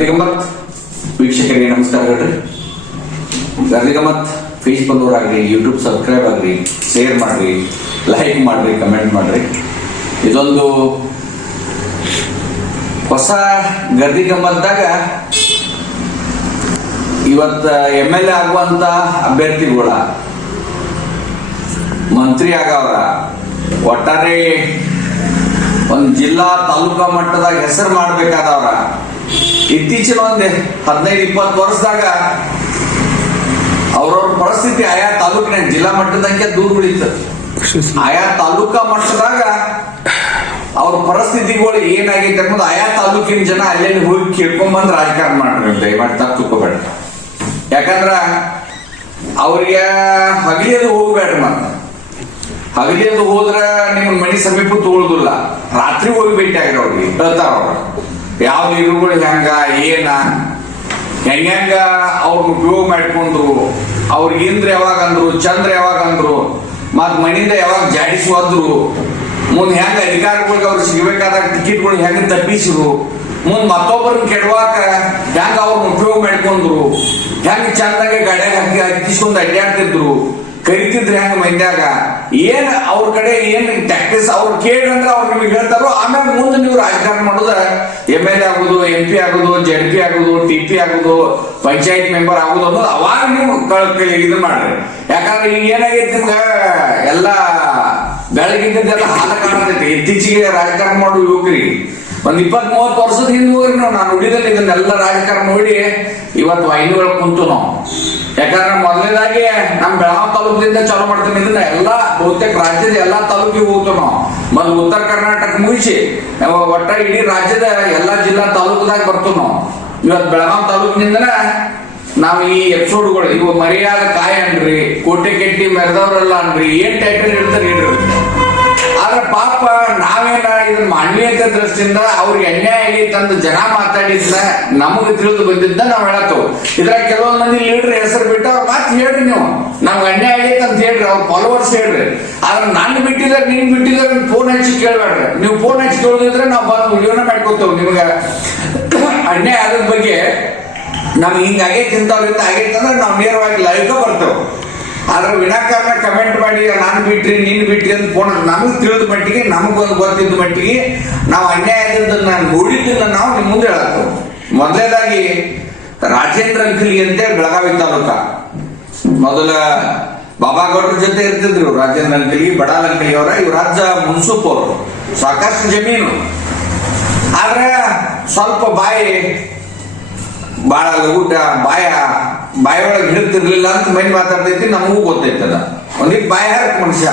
ಗರ್ದಿಗಮ್ಮತ್ ವೀಕ್ಷಕರಿಗೆ ನಮಸ್ಕಾರಗಳು ಗರ್ದಿಗಮ್ಮತ್ ಫೇಸ್ಬುಕ್ ಆಗ್ರಿ ಯೂಟ್ಯೂಬ್ ಸಬ್ಸ್ಕ್ರೈಬ್ ಆಗ್ರಿ ಶೇರ್ ಮಾಡ್ರಿ ಲೈಕ್ ಮಾಡ್ರಿ ಕಮೆಂಟ್ ಮಾಡ್ರಿ ಇದೊಂದು ಹೊಸ ಗರ್ದಿಗಮ್ಮತ್ದಾಗ ಇವತ್ತ ಎಂ ಎಲ್ ಎ ಆಗುವಂತ ಅಭ್ಯರ್ಥಿಗಳ ಮಂತ್ರಿ ಆಗವರ ಒಟ್ಟಾರೆ ಒಂದು ಜಿಲ್ಲಾ ತಾಲೂಕಾ ಮಟ್ಟದಾಗ ಹೆಸರು ಮಾಡ್ಬೇಕಾದವ್ರ ಇತ್ತೀಚಿನ ಒಂದು ಹದಿನೈದು, ಇಪ್ಪತ್ತು ವರ್ಷದಾಗ ಅವ್ರವ್ರ ಪರಿಸ್ಥಿತಿ ಆಯಾ ತಾಲೂಕಿನ ಜಿಲ್ಲಾ ಮಟ್ಟದಂಗೆ ದೂರ ಉಳಿತು ಆಯಾ ತಾಲೂಕಾ ಮಟ್ಟದಾಗ ಅವ್ರ ಪರಿಸ್ಥಿತಿಗಳು ಏನಾಗೈತೆ ಅನ್ನೋದು ಆಯಾ ತಾಲೂಕಿನ ಜನ ಅಲ್ಲೆಲ್ಲಿ ಹೋಗಿ ಕೇಳ್ಕೊಂಡ್ ಬಂದ್ ರಾಜಕಾರಣ ಮಾಡ್ರಿ ದಯಮಾಡಿ ತಪ್ಪು ತಿಳ್ಕೊಬೇಡ. ಯಾಕಂದ್ರ ಅವ್ರಿಗೆ ಹಗಲಿಯದು ಹೋಗ್ಬೇಡ್ರಿ ಮತ್ತೆ. ಹಗಲಿಯದು ಹೋದ್ರ ನಿಮ್ಮ ಮನೆ ಸಮೀಪ ತೋಳುದಿಲ್ಲ. ರಾತ್ರಿ ಹೋಗಿ ಭೇಟಿ ಆಗ್ರಿ ಅವ್ರಿಗೆ, ಹೇಳ್ತಾರ ಅವ್ರು. ಯಾವ ನೀರುಗಳು ಹೆಂಗ, ಏನ? ಹೆಂಗ ಅವ್ರನ್ನ ಉಪಯೋಗ ಮಾಡ್ಕೊಂಡ್ರು ಅವ್ರಿಗೆ ಇಂದ್ರ ಯಾವಾಗ ಅಂದ್ರು, ಚಂದ್ರ ಯಾವಾಗ ಅಂದ್ರು ಮತ್ ಮನಿಂದ ಯಾವಾಗ ಜಾಡಿಸುವದ್ರು ಮುಂದೆ ಮುಂದ್ ಹೆಂಗ ಅಧಿಕಾರಿಗಳಿಗೆ ಅವ್ರು ಸಿಗಬೇಕಾದಾಗ ಟಿಕೆಟ್ಗಳು ಹೆಂಗ ತಪ್ಪಿಸಿದ್ರು, ಮುಂದ್ ಮತ್ತೊಬ್ಬರನ್ನ ಕೆಡವಾಕ ಹೆಂಗ ಅವ್ರನ್ನ ಉಪಯೋಗ ಮಾಡ್ಕೊಂಡ್ರು, ಹೆಂಗ ಚಂದಾಗ ಗಾಡ್ಯಾಗ ಹಾಕಿ ಹತ್ತಿಸ್ಕೊಂಡು ಅಡ್ಡಾಡ್ತಿದ್ರು ಕರಿತಿದ್ರು ಹೆಂಗ ಮಂದ್ಯಾಗ ಏನ್ ಅವ್ರ ಕಡೆ ಏನ್ ಟ್ಯಾಕ್ಟಿಸ್ ಅವ್ರು ಕೇಳಂದ್ರೆ ಅವ್ರು ನಿಮಗೆ ಹೇಳ್ತಾರೋ, ಆಮೇಲೆ ಮುಂದೆ ನೀವು ರಾಜಕಾರಣ ಮಾಡೋದ, ಎಂ ಎಲ್ ಎ ಆಗೋದು, ಎಂ ಪಿ ಆಗೋದು ಜೆಡ್ ಪಿ ಆಗೋದು, ಟಿ ಪಿ ಆಗೋದು, ಪಂಚಾಯತ್ ಮೆಂಬರ್ ಆಗೋದು ಅನ್ನೋದು ಅವಾಗ ನೀವು ಇದು ಮಾಡ್ರಿ. ಯಾಕಂದ್ರೆ ಈಗ ಏನಾಗೈತಿ ನಿಮ್ಗ, ಎಲ್ಲಾ ಬೆಳಗಿದ್ದೆಲ್ಲ ಹಾಲ ಕಾಣತೈತಿ. ಇತ್ತೀಚೆಗೆ ರಾಜಕಾರಣ ಮಾಡೋ ಯುವಕರಿಗೆ. ಒಂದ್ ಇಪ್ಪತ್ ಮೂವತ್ ವರ್ಷದ ಹಿಂದೆ ಹೋಗ್ರಿ ನಾವು ನಾನು ನುಡಿದಲ್ಲಿ ಇದನ್ನೆಲ್ಲ ರಾಜಕಾರಣ ನೋಡಿ ಇವತ್ತು ಐನೂರ ಕುಂತು ನಾವು. ಯಾಕಂದ್ರೆ ಮೊದಲನೇದಾಗಿ ನಮ್ ಬೆಳಗಾವ್ ತಾಲೂಕಿನಿಂದ ಚಾಲು ಮಾಡ್ತೀನಿ ಇದನ್ನ ಎಲ್ಲಾ ಬಹುತೇಕ ರಾಜ್ಯದ ಎಲ್ಲಾ ತಾಲೂಕಿಗೆ ಹೋಗ್ತು ನಾವು. ಮೊದಲು ಉತ್ತರ ಕರ್ನಾಟಕ ಮುಗಿಸಿ ಒಟ್ಟ ಇಡೀ ರಾಜ್ಯದ ಎಲ್ಲಾ ಜಿಲ್ಲಾ ತಾಲೂಕದಾಗ ಬರ್ತು ನಾವು. ಇವತ್ತು ಬೆಳಗಾವ್ ತಾಲೂಕಿನಿಂದ ನಾವು ಈ ಎಪಿಸೋಡ್ಗಳು ಇವು ಮರ್ಯಾದ ಕಾಯ ಅನ್ರಿ ಕೋಟೆ ಕೆಟ್ಟಿ ಮೆರೆದವ್ರಲ್ಲ ಅನ್ರಿ, ಏನ್ ಟೈಟಲ್ ಇಡ್ತಾರೆ ಇಡ್ರಿ ಆದ್ರೆ ಪಾಪ ನಾವೇನ ಇದನ್ನ ಮಾನವೀಯತೆ ದೃಷ್ಟಿಯಿಂದ ಅವ್ರಿಗೆ ಅನ್ಯಾಯ ಅಂತ ಜನ ಮಾತಾಡಿದ್ನ ನಮಗೆ ತಿಳಿದು ಬಂದಿದ್ದ ನಾವ್ ಹೇಳತ್ತು ಇದ್ರ ಕೆಲವೊಂದ್ ಮಂದಿ ಲೀಡರ್ ಹೆಸರು ಬಿಟ್ಟು ಅವ್ರ ಮಾತು ಹೇಳ್ರಿ ನೀವು. ನಮ್ಗೆ ಅನ್ಯಾಯ ಆಗೈತೆ ಅಂತ ಹೇಳ್ರಿ, ಅವ್ರ ಫಾಲೋವರ್ಸ್ ಹೇಳ್ರಿ. ಆದ್ರೆ ನಾನು ಬಿಟ್ಟಿದ್ರೆ ನೀನ್ ಬಿಟ್ಟಿದ್ರೆ ಫೋನ್ ಹಚ್ಚಿ ಕೇಳ್ಬೇಡ್ರಿ. ನೀವು ಫೋನ್ ಹಚ್ಚಿ ಕೇಳಿದ್ರೆ ನಾವು ಬಂದು ಜೀವನ ಮಾಡ್ಕೋತೇವೆ ನಿಮ್ಗೆ. ಅನ್ಯಾಯ ಆದ ಬಗ್ಗೆ ನಮ್ಗೆ ಹಿಂಗ ಆಗೈತೆ ಇಂಥವ್ರಿಂದ ಆಗೈತೆ ಅಂದ್ರೆ ನಾವು ನೇರವಾಗಿ ಲೈವ್ ಬರ್ತೇವೆ. ಆದ್ರೆ ವಿನಾಕಾರಣ ಕಮೆಂಟ್ ಮಾಡಿ, ನಾನು ಬಿಟ್ರಿ, ನೀನು ಬಿಟ್ರಿ ಅಂತ ಫೋನ್ ನಮಗೆ ತಿಳಿದ ಮಟ್ಟಿಗೆ ನಮಗೊಂದು ಗೊತ್ತಿದ್ದ ಮಟ್ಟಿಗೆ ನಾವು ಅನ್ಯಾಯ ನಾನು ನೋಡಿದ್ದನ್ನ ನಾವು ನಿಮ್ಮ ಮುಂದೆ ಹೇಳತ್ತು ಮೊದಲೇದಾಗಿ ರಾಜೇಂದ್ರ ಅಂಕಲಿ ಅಂತೇಳಿ ಬೆಳಗಾವಿ ತಾಲೂಕ. ಮೊದಲ ಬಾಬಾ ಗೌಡ್ರ ಜೊತೆ ಇರ್ತಿದ್ರು ರಾಜೇಂದ್ರ ಅಂಕಲಿ, ಬಡಾಲ್ ಅಂಕಲಿ ಅವರ, ಇವ್ರ ರಾಜ ಮುನ್ಸೂಪ್ ಅವರು. ಸಾಕಷ್ಟು ಜಮೀನು. ಆದ್ರೆ ಸ್ವಲ್ಪ ಬಾಯಿ, ಬಾಳ ಊಟ ಬಾಯ ಬಾಯ ಒಳಗೆ ಹಿಡಿತಿರ್ಲಿಲ್ಲ ಅಂತ ಮೈಂಡ್ ಮಾತಾಡ್ತೈತಿ ನಮಗೂ ಗೊತ್ತೈತದ ಒಂದಿಗೆ ಬಾಯ ಮನುಷ್ಯ.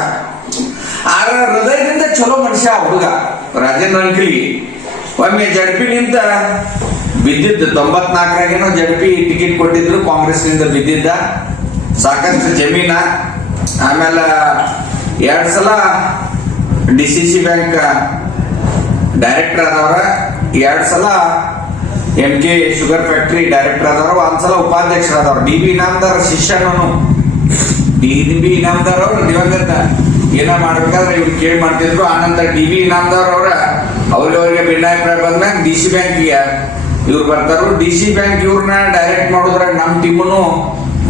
ಆದ್ರೆ ಹೃದಯದಿಂದ ಚಲೋ ಮನುಷ್ಯ ಹುಡುಗ. ರಾಜೇಂದ್ರ ಅಂಕಲಿ. ಒಮ್ಮೆ ಜಡ್ಪಿ ನಿಂತ ಬಿದ್ದಿದ್ದು, ತೊಂಬತ್ನಾಲ್ಕರಾಗೇನೋ ಜಡ್ಪಿ ಟಿಕೆಟ್ ಕೊಟ್ಟಿದ್ರು, ಕಾಂಗ್ರೆಸ್ನಿಂದ ಬಿದ್ದಿದ್ದ. ಸಾಕಷ್ಟು ಜಮೀನ. ಆಮೇಲೆ ಎರಡ್ ಸಲ D C C bank director ಆದವ್ರ, ಎರಡ್ ಸಲ M K sugar factory director ಆದವರು, ಒಂದ್ಸಲ ಉಪಾಧ್ಯಕ್ಷರಾದವ್ರು. ಡಿ ಬಿ ಇನಾಮದಾರ ಶಿಷ್ಯನೂ ಡಿ ಬಿ ಇನಾಮದಾರ್ ಅವರು ದಿವಂಗತ. ಏನ ಮಾಡ್ಬೇಕಾದ್ರೆ ಇವ್ರು ಕೇಳಿ ಮಾಡ್ತಿದ್ರು. ಆನಂತರ ಡಿ ಬಿ ಇನಾಮದಾರ್ ಅವರ ಅವ್ರಿಗೆ ಭಿನ್ನಾಭಿಪ್ರಾಯ ಬಂದಾಗ ಡಿ ಸಿ ಬ್ಯಾಂಕ್ಗೆ ಇವ್ರು ಬರ್ತಾರು. ಡಿ ಸಿ ಬ್ಯಾಂಕ್ ಇವ್ರನ್ನ ಡೈರೆಕ್ಟ್ ಮಾಡೋದ್ರಾಗ ನಮ್ಮ ಟೀಮನು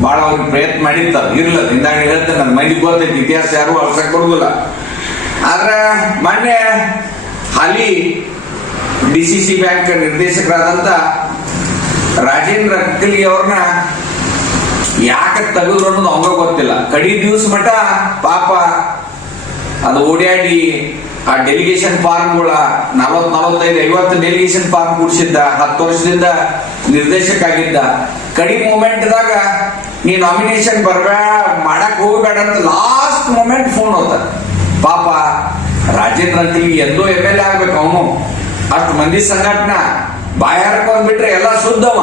ಬಹಳ ಅವ್ರಿಗೆ ಪ್ರಯತ್ನ ಮಾಡಿರ್ತಾರ. ಇರ್ಲ ಇಂದಾಗ ಹೇಳ್ತೇನೆ ನನ್ನ ಮೈಲಿಗೆ ಗೊತ್ತೈತಿ. ಇತಿಹಾಸ ಯಾರು ಅಳ್ಸಕ್ ಬರುದಿಲ್ಲ. ಆದ್ರೆ ಮೊನ್ನೆ ಹಾಲಿ ಡಿ ಸಿ ಸಿ ಬ್ಯಾಂಕ್ ನಿರ್ದೇಶಕರಾದಂತ ರಾಜೇಂದ್ರ ಅಕ್ಕಲಿ ಅವ್ರನ್ನ ಯಾಕೆ ತೆಗೆದ್ರು ಅನ್ನೋದು ಅವಂಗ ಗೊತ್ತಿಲ್ಲ. ಕಡಿ ದಿವಸ ಮಟ ಪಾಪ ಅದು ಓಡಾಡಿ ಆ ಡೆಲಿಗೇಷನ್ ಫಾರ್ಮ್ಗಳ ನಲವತ್ ನಲವತ್ತೈದು, ಐವತ್ತು ಡೆಲಿಗೇಷನ್ ಫಾರ್ಮ್ ಕೂಡಿಸಿದ್ದ, ಹತ್ತು ವರ್ಷದಿಂದ ನಿರ್ದೇಶಕ ಆಗಿದ್ದ ಕಡಿ ಮೂಮೆಂಟ್ದಾಗ ನೀ ನಾಮಿನೇಷನ್ ಬರ್ಬೇಡ ಮಾಡಕ್ ಹೋಗ್ಬೇಡ ಅಂತ ಲಾಸ್ಟ್ ಮೂಮೆಂಟ್ ಫೋನ್ ಹೋತ. ಪಾಪ ರಾಜೇಂದ್ರ ಅಂಕಲ್ಗೆ ಎಂದೋ ಎಂ ಎಲ್ ಎ ಆಗ್ಬೇಕು ಅವನು. ಅಷ್ಟು ಮಂದಿ ಸಂಘಟನ. ಬಾಯ ಬಿಟ್ರೆ ಎಲ್ಲ ಶುದ್ಧವ.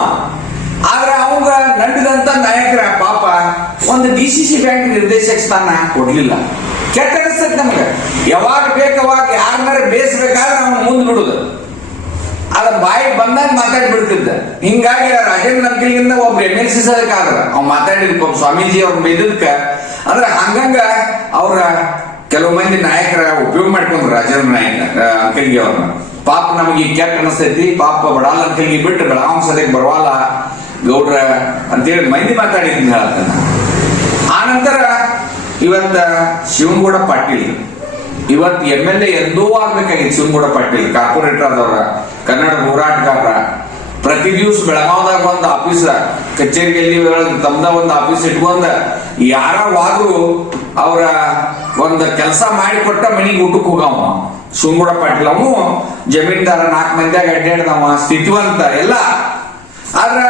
ಆದ್ರೆ ಅವಾಗ ನಂಬಿದಂತ ನಾಯಕರ ಪಾಪ ಒಂದು ಡಿ ಸಿ ಸಿ ಬ್ಯಾಂಕ್ ನಿರ್ದೇಶಕ ಸ್ಥಾನ ಕೊಡ್ಲಿಲ್ಲ. ಕೆಟ್ಟ ಅನಿಸ್ತದೆ ನಮ್ಗೆ. ಯಾವಾಗ ಬೇಕು ಅವಾಗ ಯಾರನ್ನಾರ ಬೇಯಿಸ್ಬೇಕಾದ್ರೆ ಅವ್ನು ಮುಂದೆ ಬಿಡುದು. ಅದ ಬಾಯಿ ಬಂದಾಗ ಮಾತಾಡಿ ಬಿಡ್ತಿದ್ದ ಹಿಂಗಾಗಿ ರಾಜೇಂದ್ರ ಅಂಕಲಿಗಿಂದ ಒಬ್ಬ ಎಂ ಎಲ್ ಸಿ ಸದಕ್ಕಾದ್ರ ಅವ್ ಮಾತಾಡಿದ್ಕ ಒಬ್ಬ ಸ್ವಾಮೀಜಿ ಅವ್ರ ಬೇದದ್ಕ ಅಂದ್ರೆ ಹಂಗಂಗ ಅವ್ರ ಕೆಲವು ಮಂದಿ ನಾಯಕರ ಉಪಯೋಗ ಮಾಡ್ಕೊಂಡ್ರು ರಾಜೇಂದ್ರ ನಾಯಕ ಅಂಕಲ್ಗಿ ಅವ್ರನ್ನ. ಪಾಪ ನಮಗೆ ಕೆಟ್ಟ ಅನಿಸ್ತೈತಿ, ಪಾಪ ಬಡಾಲ ಹೇಳಿ ಬಿಟ್ಟು ಬೆಳಗಾವ್ ಸದ್ಯಕ್ಕೆ ಬರವಾಲ ಗೌಡ್ರ ಅಂತೇಳಿ ಮಂದಿ ಮಾತಾಡಿದ್ನ ಹೇಳ್ತಾನ ಆ ನಂತರ ಇವತ್ತ ಶಿವನಗೌಡ ಪಾಟೀಲ್ ಇವತ್ ಎಂ ಎಲ್ ಎ ಎಂದೋ ಆಗ್ಬೇಕಾಗಿತ್ತು ಶಿವನಗೌಡ ಪಾಟೀಲ್ ಕಾರ್ಪೊರೇಟರ್ ಆದವ್ರ ಕನ್ನಡ ಹೋರಾಟಗಾರ. ಪ್ರತಿ ದಿವಸ ಬೆಳಗಾವ್ದಾಗ ಒಂದು ಆಫೀಸ್ ಕಚೇರಿಯಲ್ಲಿ ತಮ್ದ ಒಂದು ಆಫೀಸ್ ಇಟ್ಕೊಂಡ ಯಾರ ವಾದ್ರು ಅವರ ಒಂದು ಕೆಲಸ ಮಾಡಿಕೊಟ್ಟ ಮನೆಗೆ ಊಟಕ್ಕೆ ಹೋಗವ ಶಿವನಗೌಡ ಪಟ್ಲಮು ಜಮೀನ್ದಾರ ನಾಲ್ಕು ಮಂದಿಯಾಗ ಅಡ್ಡಾಡ್ದವ ಸ್ಥಿತಿವಂತ ಎಲ್ಲ. ಆದ್ರ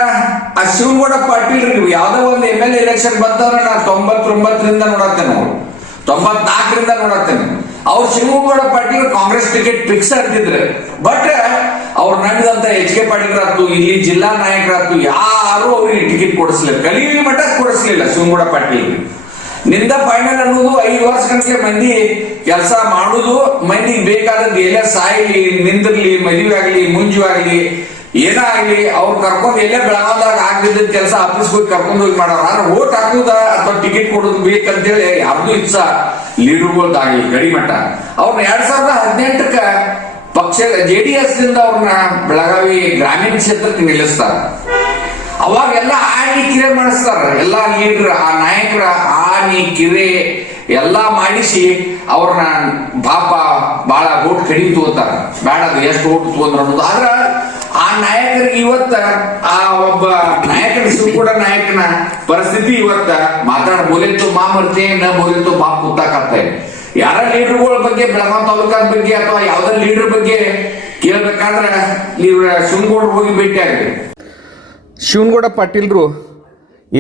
ಆ ಶಿವಗೌಡ ಪಾಟೀಲ್ ಯಾವ್ದೋ ಒಂದು ಎಂ ಎಲ್ ಎಲೆಕ್ಷನ್ ಬಂದವ್ರ ನಾ ತೊಂಬತ್ತೊಂಬತ್ತರಿಂದ ನೋಡತ್ತೇನೆ ಅವ್ರು. ತೊಂಬತ್ನಾಲ್ಕರಿಂದ ನೋಡತ್ತೇನೆ. ಅವ್ರು ಶಿವಗೌಡ ಪಾಟೀಲ್ ಕಾಂಗ್ರೆಸ್ ಟಿಕೆಟ್ ಫಿಕ್ಸ್ ಅಂತಿದ್ರು. ಬಟ್ ಅವ್ರು ನಡೆದಂತ ಎಚ್ ಕೆ ಪಾಟೀಲ್ರಾತು ಇಲ್ಲಿ ಜಿಲ್ಲಾ ನಾಯಕರಾತು ಯಾರು ಅವ್ರಿಗೆ ಟಿಕೆಟ್ ಕೊಡಿಸ್ಲಿಲ್ಲ. ಕಲೀಲಿ ಮಠ ಕೊಡಿಸ್ಲಿಲ್ಲ ಶಿವಗೌಡ ಪಾಟೀಲ್ ನಿಂದ ಫೈನಲ್ ಅನ್ನೋದು ಐದು ವರ್ಷ ಗಂಟೆ ಮಂದಿ ಕೆಲಸ ಮಾಡುದು ಮಂದಿಗೆ ಬೇಕಾದದ್ದು ಎಲ್ಲ ಸಾಯ್ಲಿ, ನಿಂದಿರ್ಲಿ ಮದುವೆ ಆಗ್ಲಿ ಮುಂಜು ಆಗ್ಲಿ ಏನಾಗ್ಲಿ ಅವ್ರು ಕರ್ಕೊಂಡು ಎಲ್ಲೇ ಬೆಳಗಾವದಾಗ ಆಗ್ಲಿದ್ದ ಕೆಲಸ ಆಫೀಸ್ ಹೋಗಿ ಕರ್ಕೊಂಡು ಹೋಗಿ ಮಾಡೋರು. ಓಟ್ ಹಾಕುದ ಅಥವಾ ಟಿಕೆಟ್ ಕೊಡೋದು ಬೇಕಂತೇಳಿ ಯಾರ್ದು ಇಚ್ಛ ಲೀಡರ್ಗಳ್ದಾಗ್ಲಿ ಗಡಿ ಗಡಿಮಟ್ಟ ಅವ್ರನ್ನ ಎರಡ್ ಸಾವಿರದ ಹದಿನೆಂಟಕ್ಕ ಪಕ್ಷ ಎಸ್ ದಿಂದ ಅವ್ರನ್ನ ಬೆಳಗಾವಿ ಗ್ರಾಮೀಣ ಕ್ಷೇತ್ರಕ್ಕೆ ನಿಲ್ಲಿಸ್ತಾರ. ಅವಾಗೆಲ್ಲ ಆನಿ ಕಿರೆ ಮಾಡಿಸ್ತಾರ. ಎಲ್ಲಾ ಲೀಡ್ರ್, ಆ ನಾಯಕರ ಆನಿ ಕಿರೆ ಎಲ್ಲಾ ಮಾಡಿಸಿ ಅವ್ರನ್ನ ಪಾಪ ಬಹಳ ಓಟ್ ಕಡಿಮೆ ತಗೋತಾರ. ಬೇಡ ಎಷ್ಟು ಓಟ್ ತಗೊಂಡ್ರ ಅನ್ನೋದು. ಆದ್ರ ಆ ನಾಯಕರಿಗೆ ಇವತ್ತ ಆ ಒಬ್ಬ ನಾಯಕನ ಕೂಡ ನಾಯಕನ ಪರಿಸ್ಥಿತಿ ಇವತ್ತ ಮಾತಾಡ ಬೋಲಿತ್ತು ಮಾ ನ ಬೋಲಿತ್ತು ಮಾ ಕೂತಾಕತ್ತ. ಯಾರ ಲೀಡರ್ಗಳ ಬಗ್ಗೆ, ಬೆಳಗಾವಿ ತಾಲೂಕಾದ ಬಗ್ಗೆ ಅಥವಾ ಯಾವ್ದಾರು ಲೀಡರ್ ಬಗ್ಗೆ ಕೇಳ್ಬೇಕಾದ್ರ ನೀವು ಸುಮ್ಕೊಂಡು ಹೋಗಿ ಭೇಟಿ ಆಗ್ರಿ. ಶಿವನಗೌಡ ಪಾಟೀಲ್ರು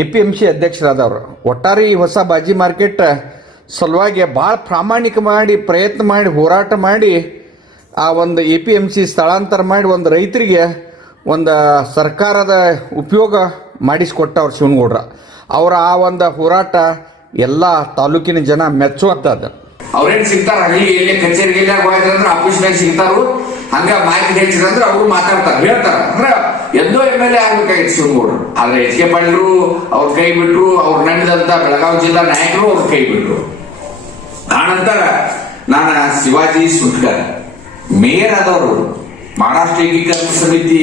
ಎ ಪಿ ಎಂ ಸಿ ಅಧ್ಯಕ್ಷರಾದವರು. ಒಟ್ಟಾರೆ ಈ ಹೊಸ ಬಾಜಿ ಮಾರ್ಕೆಟ್ ಸಲುವಾಗಿ ಭಾಳ ಪ್ರಾಮಾಣಿಕ ಮಾಡಿ, ಪ್ರಯತ್ನ ಮಾಡಿ, ಹೋರಾಟ ಮಾಡಿ, ಆ ಒಂದು ಎ ಪಿ ಎಂ ಸಿ ಸ್ಥಳಾಂತರ ಮಾಡಿ ಒಂದು ರೈತರಿಗೆ ಒಂದು ಸರ್ಕಾರದ ಉಪಯೋಗ ಮಾಡಿಸಿಕೊಟ್ಟವ್ರು ಶಿವನಗೌಡ್ರ. ಅವರ ಆ ಒಂದು ಹೋರಾಟ ಎಲ್ಲ ತಾಲೂಕಿನ ಜನ ಮೆಚ್ಚುವಂಥದ್ದು ಅವ್ರೇನ್ ಸಿಗ್ತಾರ? ಅಲ್ಲಿ ಎಲ್ಲಿ, ಕಚೇರಿ, ಎಲ್ಲ ಹೋಯ್ತಾರಂದ್ರ ಆಫೀಸ್ನಾಗ ಸಿಗ್ತಾರು. ಹಂಗ ಮಾಹಿತಿ ಹೆಚ್ಚಿರಂದ್ರ ಅವರು ಮಾತಾಡ್ತಾರೆ, ಹೇಳ್ತಾರ. ಅಂದ್ರ ಎಂದೋ ಎಂ ಎಲ್ ಎ ಆಗ್ಬೇಕಾಗಿತ್ತು ಶಿವನಗೌಡರು ಆದ್ರೆ ಎಚ್ ಕೆ ಪಾಟೀಲ್ರು, ಅವ್ರ ಕೈ ಬಿಟ್ರು, ಅವ್ರು ನಡೆದಂತ ಬೆಳಗಾವಿ ಜಿಲ್ಲಾ ನಾಯಕರು ಅವ್ರ ಕೈ ಬಿಟ್ರು. ಆನಂತರ ನಾನು ಶಿವಾಜಿ ಸುಟ್ಕರ್, ಮೇಯರ್ ಆದವರು, ಮಹಾರಾಷ್ಟ್ರ ಏಕೀಕರಣ ಸಮಿತಿ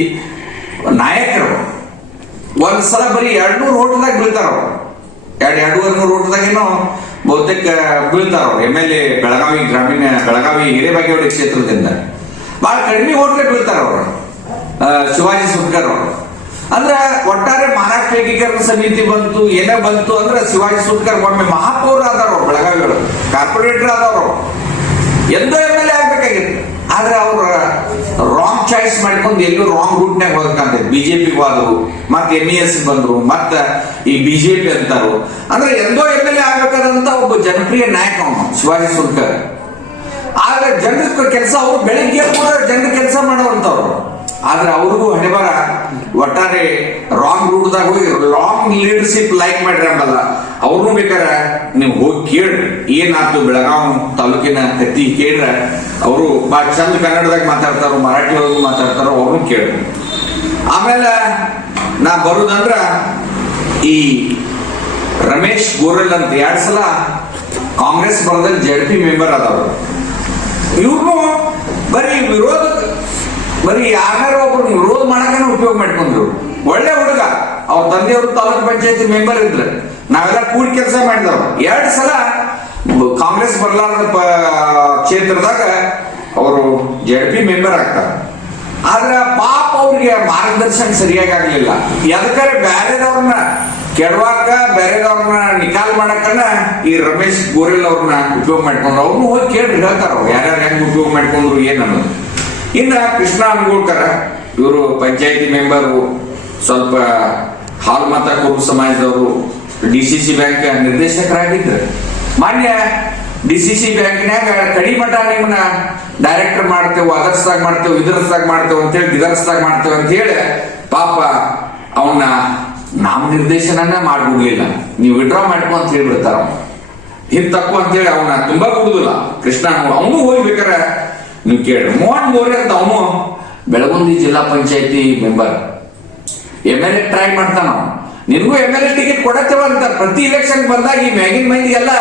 ನಾಯಕರು. ಒಂದ್ಸಲ ಬರೀ ಎರಡು ನೂರು ಓಟ್ದಾಗ ಬೀಳ್ತಾರ ಎರಡು ಎರಡ್ ಎರಡೂವರೆ ನೂರು ಓಟ್ದಾಗೇನೋ ಬಹುತೇಕ ಬೀಳ್ತಾರ ಎಂ ಎಲ್ ಎ ಬೆಳಗಾವಿ ಗ್ರಾಮೀಣ, ಬೆಳಗಾವಿ ಹಿರೇಬಾಗೇವಾಡಿ ಕ್ಷೇತ್ರದಿಂದ. ಬಹಳ ಕಡಿಮೆ ಓಟ್ಲೆ ಬೀಳ್ತಾರ ಅವರು. ಶಿವಾಜಿ ಸುಟ್ಕರ್ ಅವರು. ಅಂದ್ರೆ ಒಟ್ಟಾರೆ ಮಹಾರಾಷ್ಟ್ರ ಏಕೀಕರಣ ಸಮಿತಿ ಬಂತು, ಏನೇ ಬಂತು ಅಂದ್ರೆ ಶಿವಾಜಿ ಸುಟ್ಕರ್ ಒಮ್ಮೆ ಮಹಾಪೌರ ಆದವರು ಅವ್ರು ಬೆಳಗಾವಿ ಒಳಗೆ ಕಾರ್ಪೊರೇಟರ್ ಆದವರು ಎಂದೋ ಎಂ ಎಲ್ ಎ ಆಗ್ಬೇಕಾಗಿತ್ತು. ಆದ್ರೆ ಅವ್ರ ರಾಂಗ್ ಚಾಯ್ಸ್ ಮಾಡ್ಕೊಂಡು ಎಲ್ಲೂ ರಾಂಗ್ ರೂಟ್ನಾಗ ಹೋಗಕ್ಕಂತ ಬಿಜೆಪಿ ಹೋದ್ರು ಮತ್ತೆ ಎಂ ಎಸ್ ಬಂದ್ರು, ಮತ್ತ ಈ ಬಿಜೆಪಿ ಅಂತಾರು. ಅಂದ್ರೆ ಎಂದೋ ಎಂ ಎಲ್ ಎ ಆಗ್ಬೇಕಾದಂತ ಒಬ್ಬ ಜನಪ್ರಿಯ ನಾಯಕ ಅವನು, ಶಿವಾಜಿ ಸುಲ್ಕರ್ ಆದ್ರೆ ಜನರ ಕೆಲಸ ಅವ್ರು ಬೆಳಿಗ್ಗೆ ಕೂಡ ಜನರ ಕೆಲಸ ಮಾಡೋವಂಥವ್ರು. ಆದ್ರೆ ಅವ್ರಿಗೂ ಹಣೆಬರ ಒಟ್ಟಾರೆ ರಾಂಗ್ ರೂಟ್ದಾಗ ಹೋಗಿ ರಾಂಗ್ ಲೀಡರ್ಶಿಪ್ ಲೈಕ್ ಮಾಡ್ರಿ ಅಂಬಲ್ಲ ಅವ್ರನ್ನೂ ಬೇಕಾರ ನೀವು ಹೋಗಿ ಕೇಳ್ರಿ. ಏನಾಯ್ತು ಬೆಳಗಾವ್ ತಾಲೂಕಿನ ಕತ್ತಿ ಕೇಳ್ರ, ಅವರು ಭಾಳ ಚಂದ ಕನ್ನಡದಾಗ ಮಾತಾಡ್ತಾರೋ, ಮರಾಠಿ ಒಳಗೂ ಮಾತಾಡ್ತಾರೋ ಅವ್ರನ್ನೂ ಕೇಳ್ರಿ. ಆಮೇಲೆ ನಾ ಬರುದಂದ್ರ ಈ ರಮೇಶ್ ಗೋರೆಲ್ ಅಂತ ಎರಡ್ ಸಲ ಕಾಂಗ್ರೆಸ್ ಬರದಲ್ಲಿ ಜೆಡ್ ಪಿ ಮೆಂಬರ್ ಅದಾವ್ರು ಇವ್ರು ಬರೀ ವಿರೋಧ ಬರೀ ಯಾರು ಒಬ್ರು ವಿರೋಧ ಮಾಡಕನ ಉಪಯೋಗ ಮಾಡ್ಕೊಂಡ್ರು. ಒಳ್ಳೆ ಹುಡುಗ, ಅವ್ರ ತಂದೆಯವರು ತಾಲೂಕ್ ಪಂಚಾಯತಿ ಮೆಂಬರ್ ಇದ್ರು. ನಾವೆಲ್ಲ ಕೂಡಿ ಕೆಲಸ ಮಾಡಿದವ್ರು. ಎರಡ್ ಸಲ ಕಾಂಗ್ರೆಸ್ ಬರ್ಲಾರ್ದ ಕ್ಷೇತ್ರದಾಗ ಅವರು ಜೆಡ್ ಪಿ ಮೆಂಬರ್ ಆಗ್ತಾರೆ. ಆದ್ರೆ ಪಾಪ ಅವ್ರಿಗೆ ಮಾರ್ಗದರ್ಶನ ಸರಿಯಾಗಿ ಆಗ್ಲಿಲ್ಲ. ಯಾಕಂದ್ರೆ ಬ್ಯಾರೇದವ್ರನ್ನ ಕೆಡವಾಕ ಬೇರೆದವ್ರನ್ನ ನಿಕಾಲ್ ಮಾಡಕ್ಕನ ಈ ರಮೇಶ್ ಗೋರೆಲ್ ಅವ್ರನ್ನ ಉಪಯೋಗ ಮಾಡ್ಕೊಂಡ್ರು ಅವ್ರನ್ನ ಹೋಗಿ ಕೇಳಿ ಹೇಳ್ತಾರ ಅವ್ರು. ಯಾರ್ಯಾರು ಹೆಂಗ್ ಉಪಯೋಗ ಮಾಡ್ಕೊಂಡ್ರು ಏನನ್ನೋದು ಇನ್ನ ಕೃಷ್ಣ ಅನ್ಗೋಳ್ಕರ ಇವರು ಪಂಚಾಯತಿ ಮೆಂಬರು ಸ್ವಲ್ಪ ಹಾಲ್ ಮತ ಕುರುಬ ಸಮಾಜದವರು. ಡಿ ಸಿ ಸಿ ಬ್ಯಾಂಕ್ ನಿರ್ದೇಶಕರಾಗಿದ್ರು. ಮಾನ್ಯ ಡಿ ಸಿ ಸಿ ಬ್ಯಾಂಕ್ನ್ಯಾಗ ಕಡಿ ಮಠ ನಿಮ್ಮನ್ನ ಡೈರೆಕ್ಟರ್ ಮಾಡ್ತೇವೆ ಅದರ್ಸ್ದಾಗ ಮಾಡ್ತೇವೆ ಇದರ್ಸ್ದಾಗ ಮಾಡ್ತೇವೆ ಅಂತೇಳಿ ಇದರ್ಸ್ದಾಗ ಮಾಡ್ತೇವೆ ಅಂತ ಹೇಳಿ ಪಾಪ ಅವನ್ನ ನಾಮ ನಿರ್ದೇಶನನ ಮಾಡ್ಬಿಡ್ಲಿಲ್ಲ. ನೀವು ವಿಡ್ರಾ ಮಾಡ್ಕೊ ಅಂತ ಹೇಳ್ಬಿಡ್ತಾರ ಅವ್ನು. ಹಿಂದ್ ತಕ್ಕು ಅಂತೇಳಿ ಅವನ ತುಂಬಾ ಕುಡುದಿಲ್ಲ. ಕೃಷ್ಣ ಅವನು ಹೋಗ್ಬೇಕಾರೆ ನೀವು ಕೇಳಿ ಮೋಹನ್ ಗೋರೆ ಅಂತ ಅವನು. ಬೆಳಗುಂದಿ ಜಿಲ್ಲಾ ಪಂಚಾಯತಿ member M L A try ಮಾಡ್ತಾನ ನಿನಗೂ ಎಂ ಎಲ್ ಎ ಟಿಕೆಟ್ ಕೊಡತ್ತೇವ ಅಂತ ಪ್ರತಿ ಇಲೆಕ್ಷನ್ ಬಂದಾಗ ಈ ಮ್ಯಾಗಿನ ಮಂದಿಗೆಲ್ಲ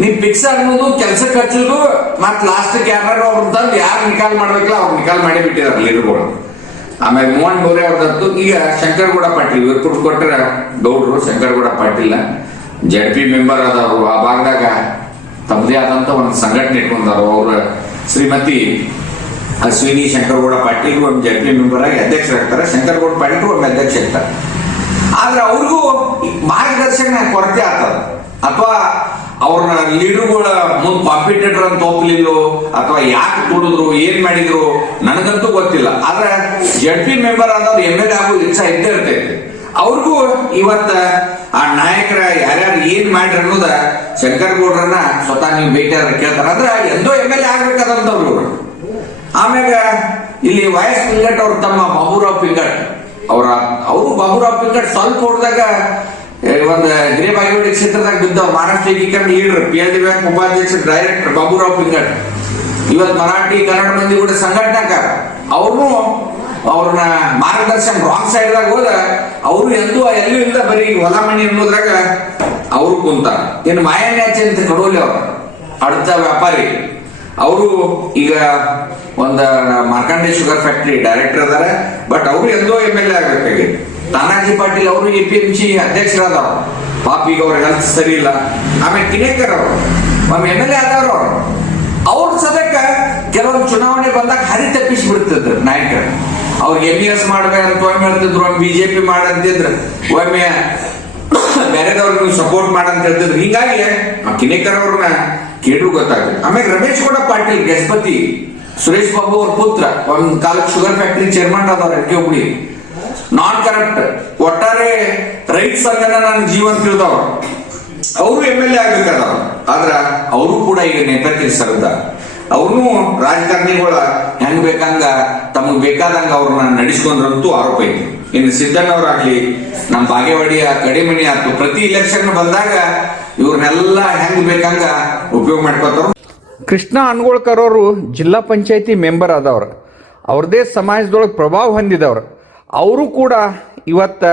ನೀನ್ ಫಿಕ್ಸ್ ಅನ್ನೋದು, ಕೆಲಸ ಖರ್ಚುದು, ಮತ್ತೆ ಲಾಸ್ಟ್ ಯಾರು ಅವ್ರ ತಂದು ಯಾರು ನಿಕಾಲ್ ಮಾಡ್ಬೇಕಲ್ಲ ಅವ್ರು ನಿಕಾಲ್ ಮಾಡಿ ಬಿಟ್ಟಿದಾರೆ ಲೀಡರ್ಗಳು ಆಮೇಲೆ ಮೋಹನ್ ಬೋರೆ ಅವ್ರದ್ದು. ಈಗ ಶಂಕರಗೌಡ ಪಾಟೀಲ್, ಇವ್ರು ಕೊಟ್ಟರೆ ಗೌಡ್ರು Shankaragouda Patil. Z P member ಆದವರು ಆ ಭಾಗದಾಗ ತಮ್ಮದೇ ಆದಂತ ಒಂದು ಸಂಘಟನೆ ಇಟ್ಕೊಂಡಾರು ಅವ್ರ ಶ್ರೀಮತಿ ಅಶ್ವಿನಿ ಶಂಕರಗೌಡ ಪಾಟೀಲ್ ಒಮ್ಮೆ ಜೆಡ್ ಪಿ ಮೆಂಬರ್ ಆಗಿ ಅಧ್ಯಕ್ಷರಾಗ್ತಾರೆ. ಶಂಕರಗೌಡ ಪಾಟೀಲ್ ಒಮ್ಮೆ ಅಧ್ಯಕ್ಷ ಇರ್ತಾರೆ. ಆದ್ರೆ ಅವ್ರಿಗೂ ಮಾರ್ಗದರ್ಶನ ಕೊರತೆ ಆಗ್ತದ. ಅಥವಾ ಅವ್ರನ್ನ ಲೀಡರ್ಗಳ ಮುಂದೆ ಕಾಂಪಿಟೇಟರ್ ಅಂತ ಒಪ್ಪಲಿಲ್ಲೋ ಅಥವಾ ಯಾಕೆ ಕೊಡಿದ್ರು, ಏನ್ ಮಾಡಿದ್ರು, ನನಗಂತೂ ಗೊತ್ತಿಲ್ಲ. ಆದ್ರೆ ಜಡ್ಪಿ ಮೆಂಬರ್ ಆದವ್ರು ಎಂ ಎಲ್ ಎ ಆಗೋ ಇಚ್ಛಾ ಇದ್ದೇ ಇರ್ತೈತಿ. ಅವ್ರಿಗೂ ಇವತ್ತ ಆ ನಾಯಕರ ಯಾರ್ಯಾರು ಏನು ಮಾಡ್ರಿ ಅನ್ನೋದ ಶಂಕರ್ ಗೌಡ್ರನ್ನ ಸ್ವತಃ ನೀವು ಭೇಟಿ ಆದ್ರೆ ಕೇಳ್ತಾರ. ಅಂದ್ರೆ ಎಂದೋ ಎಂ ಎಲ್ ಎ ಆಗ್ಬೇಕಾದಂತವ್ರು ಆಮ್ಯಾಗ ಇಲ್ಲಿ ವಯಸ್ ಪಿಂಗಟ್ ಅವ್ರ ತಮ್ಮ ಬಾಬುರಾವ್ ಪಿಂಗಟ್. ಅವರ ಅವರು ಬಾಬುರಾವ್ ಪಿಂಗಟ್ ಸ್ವಲ್ಪ ಹೊಡೆದಾಗ ಒಂದು ಹಿರೇಬಾಗೇವಾಡಿ ಕ್ಷೇತ್ರದಾಗ ಬಿದ್ದವ್ರು ಮಹಾರಾಷ್ಟ್ರ ಏಕೀಕರಣ leader, P L D bank ಉಪಾಧ್ಯಕ್ಷ, ಡೈರೆಕ್ಟರ್ ಬಾಬುರಾವ್ ಪಿಂಗಟ್. ಇವತ್ತು ಮರಾಠಿ, ಕನ್ನಡ ಮಂದಿ ಕೂಡ ಸಂಘಟನಾಕಾರ. ಅವ್ರು ಅವ್ರನ್ನ ಮಾರ್ಗದರ್ಶನ ರಾಂಗ್ ಸೈಡ್ ದಾಗ ಹೋದ ಅವರು ಎಂದೂ ಎಲ್ಲೂ ಇಲ್ಲ ಬರೀ ಹೊಲ ಮಣಿ ಅನ್ನೋದ್ರಾಗ ಅವರು ಕುಂತಾರ. ಏನು ಮಾಯಾನ್ಯಾಚೆ ಅಂತ ಕಡೋಲಿ ಅವ್ರ. ಅಡ್ತ ವ್ಯಾಪಾರಿ. ಅವರು ಈಗ ಒಂದ ಮಾರ್ಕಂಡೆ ಶುಗರ್ ಫ್ಯಾಕ್ಟರಿ ಡೈರೆಕ್ಟರ್ ಅದಾರ. ಬಟ್ ಅವರು ಎಂದೋ ಎಂ ಎಲ್ ಎ ಆಗ್ಬೇಕಾಗಿತ್ತು ತಾನಾಜಿ ಪಾಟೀಲ್ ಅವರು ಎ ಪಿ ಎಂ ಸಿ ಅಧ್ಯಕ್ಷರಾದವ್ರು. ಪಾಪ ಈಗ ಅವ್ರ ಹೆಲ್ತ್ ಸರಿ ಇಲ್ಲ. ಆಮೇಲೆ ಕಿನೇಕರ್ ಅವರು. ಎಂ ಎಲ್ ಎ ಆದವ್ರು ಅವರು. ಅವ್ರ ಸದಕ್ಕ ಕೆಲವೊಂದು ಚುನಾವಣೆ ಬಂದಾಗ ಹರಿ ತಪ್ಪಿಸಿ ಬಿಡ್ತಿದ್ರು ನಾಯಕರು. ಅವ್ರಿಗೆ ಎಂ ಎಸ್ ಮಾಡ್ಬೇಕಂತ ಒಮ್ಮೆ ಹೇಳ್ತಿದ್ರು, ಒಮ್ಮೆ ಬಿಜೆಪಿ ಮಾಡಂತಿದ್ರು ಒಮ್ಮೆ ಬೇರೆದವ್ರಿಗೆ ಸಪೋರ್ಟ್ ಮಾಡಂತ ಹೇಳ್ತಿದ್ರು. ಹೀಗಾಗಿ ಕಿನೇಕರ್ ಅವ್ರನ್ನ ಕೇಳು ಗೊತ್ತಾಗ್ತದೆ ಆಮೇಲೆ ರಮೇಶ್ ಗೌಡ ಪಾಟೀಲ್, ಗಜಪತಿ, ಸುರೇಶ್ ಬಾಬು ಅವ್ರ ಪುತ್ರ, ಒಂದ್ ಕಾಲಕ್ಕೆ ಶುಗರ್ ಫ್ಯಾಕ್ಟ್ರಿ ಚೇರ್ಮನ್ ಎಕ್ಕೆ ಹುಬ್ಳಿ. ನಾನ್ ಕರೆಕ್ಟ್ ಒಟ್ಟಾರೆ ರೈತ ಸಂಘನ ನನ್ನ ಜೀವನ ತಿಳಿದವ್ರು. ಅವರು ಎಂ ಎಲ್ ಎ ಆಗ್ಬೇಕಾದವ್ರು. ಆದ್ರ ಅವರು ಕೂಡ ಈಗ ನೇಪಥ್ಯ ಸರದ. ಅವ್ರು ರಾಜಕಾರಣಿಗಳ ಹೆಂಗ್ ಬೇಕಂಗ ತಮಗ್ ಬೇಕಾದಂಗ ಅವ್ರನ್ನ ನಡೆಸ್ಕೊಂಡ್ರಂತೂ ಆರೋಪ ಐತಿ. ಇನ್ನು ಸಿದ್ದಣ್ಣವ್ರಾಗ್ಲಿ ನಮ್ಮ ಬಾಗೇವಾಡಿಯ ಕಡಿಮಣಿ ಆಯ್ತು ಪ್ರತಿ ಇಲೆಕ್ಷನ್ ಬಂದಾಗ ಇವ್ರನ್ನೆಲ್ಲ ಹೆಂಗ್ ಬೇಕಂಗ ಉಪಯೋಗ ಮಾಡ್ಕೋತಾರ. ಕೃಷ್ಣ ಅನ್ಗೋಳ್ಕರ್ ಅವರು ಜಿಲ್ಲಾ ಪಂಚಾಯತಿ ಮೆಂಬರ್ ಆದವ್ರು. ಅವ್ರದೇ ಸಮಾಜದೊಳಗೆ ಪ್ರಭಾವ ಹೊಂದಿದವ್ರು. ಅವರು ಕೂಡ ಇವತ್ತು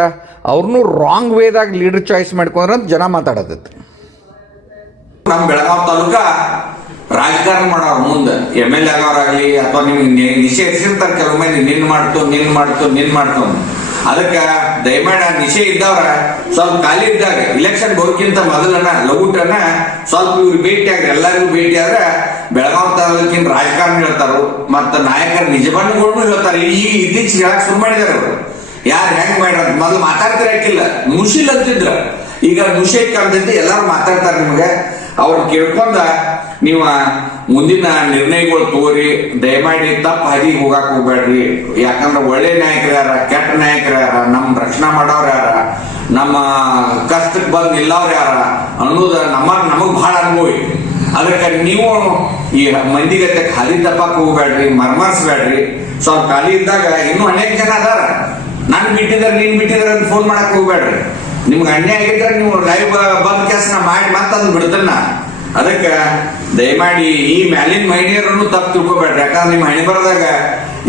ಅವ್ರನ್ನೂ ರಾಂಗ್ ವೇದಾಗ ಲೀಡರ್ ಚಾಯ್ಸ್ ಮಾಡ್ಕೊಂಡ್ರಂತ ಜನ ಮಾತಾಡತೈತಿ ನಮ್ಮ ಬೆಳಗಾವಿ ತಾಲೂಕ ರಾಜಕಾರಣ ಮಾಡೋರು ಮುಂದೆ. ಎಂ ಎಲ್ ಎ ಆಗೋರಾಗ್ಲಿ, ಅಥವಾ ನಿಮ್ಗೆ ನಿಷೇಧಿಸಿರ್ತಾರೆ ಕೆಲವೊಮ್ಮೆ, ನಿನ್ ಮಾಡ್ತು ನಿನ್ ಮಾಡ್ತು ನಿನ್ ಮಾಡ್ತು ಅದಕ್ಕೆ ದಯಮಾಡಿ ಆ ನಿಷೇ ಇದ್ದವ್ರ, ಸ್ವಲ್ಪ ಖಾಲಿ ಇದ್ದಾಗ. ಇಲೆಕ್ಷನ್ ಬರೋಕ್ಕಿಂತ ಮೊದಲನ ಲಘುಟನ ಸ್ವಲ್ಪ ಇವ್ರು ಭೇಟಿ ಆಗ್ರಿ, ಎಲ್ಲರಿಗೂ ಭೇಟಿ ಆದ್ರೆ ಬೆಳಗಾವ್ ತಾಲೂಕಿನ ರಾಜಕಾರಣ ಹೇಳ್ತಾರು, ಮತ್ತ ನಾಯಕರ ನಿಜಬಣ್ಣಗಳು ಹೇಳ್ತಾರೆ. ಈ ಇತ್ತೀಚೆಗೆ ಹೇಳಕ್ ಶುರು ಮಾಡಿದಾರೆ ಅವರು. ಯಾರು ಹೆಂಗ್ ಮಾಡ್ರ ಮೊದಲು ಮಾತಾಡ್ತಿರಕ್ಕಿಲ್ಲ ಮುಷಿಲ್ ಅಂತಿದ್ರ. ಈಗ ಮುಷೇಕ್ ಕಾಲದಿಂದ ಎಲ್ಲಾರು ಮಾತಾಡ್ತಾರೆ ನಿಮ್ಗೆ. ಅವ್ರು ಕೇಳ್ಕೊಂಡ ನೀವು ಮುಂದಿನ ನಿರ್ಣಯಗಳು ತಗೋರಿ, ದಯಮಾಡಿ ತಪ್ಪ ಹಾದಿಗೆ ಹೋಗಾಕ್ ಹೋಗ್ಬೇಡ್ರಿ ಯಾಕಂದ್ರೆ ಒಳ್ಳೆ ನಾಯಕರು ಯಾರ, ಕೆಟ್ಟ ನಾಯಕರು ಯಾರ, ನಮ್ ರಕ್ಷಣಾ ಮಾಡೋರು ಯಾರ, ನಮ್ಮ ಕಷ್ಟಕ್ಕೆ ಬಂದ್ ನಿಲ್ಲವ್ರು ಯಾರ ಅನ್ನೋದು ನಮ್ಮ, ನಮಗ್ ಬಹಳ ಅನುಭವ ಐತಿ. ಅದಕ್ಕೆ ನೀವು ಈ ಮಂದಿಗತ್ತೆ ಖಾಲಿ ತಪ್ಪಕ್ ಹೋಗ್ಬೇಡ್ರಿ ಮರ್ಮರ್ಸ್ಬೇಡ್ರಿ ಸ್ವಲ್ಪ ಖಾಲಿ ಇದ್ದಾಗ ಇನ್ನೂ ಅನೇಕ ಜನ ಅದಾರ. ನನ್ ಬಿಟ್ಟಿದ್ರೆ, ನೀನ್ ಬಿಟ್ಟಿದ್ರೆ ಅಂತ ಫೋನ್ ಮಾಡಕ್ ಹೋಗ್ಬೇಡ್ರಿ ನಿಮ್ಗೆ ಅನ್ಯಾಯ ಆಗಿದ್ರೆ ನೀವು ಲೈವ್ ಬಂದ್ ಕೆಲಸ ಮಾಡಿ ಮತ್ತಂದ್ ಬಿಡ್ತೇನೆ ಅದಕ್ಕೆ ದಯಮಾಡಿ ಈ ಮ್ಯಾಲಿನ ಮಹಿಳೆಯರನ್ನು ತಪ್ಪು ತಿಳ್ಕೊಬೇಡ್ರಿ. ಯಾಕಂದ್ರೆ ನಿಮ್ಮ ಹಣೆ ಬರದಾಗ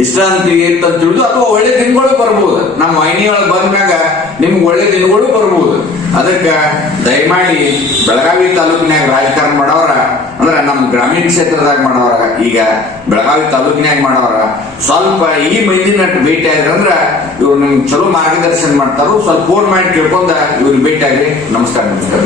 ಇಷ್ಟ ಅಂತ ಇತ್ತು ಅಂತ ತಿಳಿದು ಅಥವಾ ಒಳ್ಳೆ ದಿನಗಳು ಬರ್ಬೋದು. ನಮ್ಮ ವಾಹಿನಿ ಒಳಗೆ ಬಂದ್ಮ್ಯಾಗ ನಿಮ್ಗೆ ಒಳ್ಳೆ ದಿನಗಳು ಬರ್ಬೋದು. ಅದಕ್ಕೆ ದಯಮಾಡಿ ಬೆಳಗಾವಿ ತಾಲೂಕಿನಾಗ ರಾಜಕಾರಣ ಮಾಡೋರ, ಅಂದ್ರೆ ನಮ್ಮ ಗ್ರಾಮೀಣ ಕ್ಷೇತ್ರದಾಗ ಮಾಡೋರ, ಈಗ ಬೆಳಗಾವಿ ತಾಲೂಕಿನಾಗ ಮಾಡೋರ, ಸ್ವಲ್ಪ ಈ ಮೈದಿನ ಭೇಟಿ ಆದ್ರೆ ಅಂದ್ರ ಇವ್ರು ನಿಮ್ಗೆ ಚಲೋ ಮಾರ್ಗದರ್ಶನ ಮಾಡ್ತಾರೋ, ಸ್ವಲ್ಪ ಫೋನ್ ಮಾಡಿ ಕೇಳ್ಕೊಂಡ ಇವ್ರಿಗೆ ಭೇಟಿ ಆಗ್ರಿ. ನಮಸ್ಕಾರ ನಮಸ್ಕಾರ.